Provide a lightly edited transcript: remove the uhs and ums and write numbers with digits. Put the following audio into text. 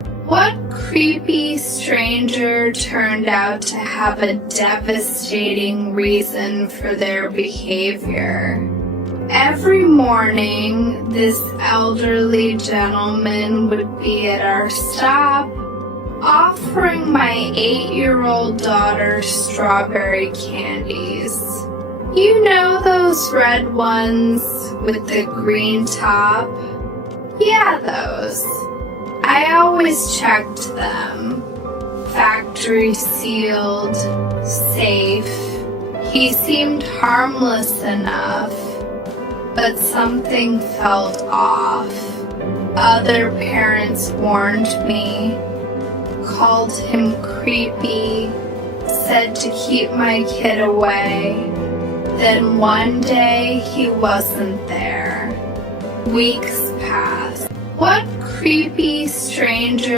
What creepy stranger turned out to have a devastating reason for their behavior? Every morning, this elderly gentleman would be at our stop, offering my 8-year-old daughter strawberry candies. You know those red ones with the green top? Yeah, those. I always checked them. Factory sealed, safe. He seemed harmless enough, but something felt off. Other parents warned me, called him creepy, said to keep my kid away. Then one day he wasn't there. Weeks passed. What creepy stranger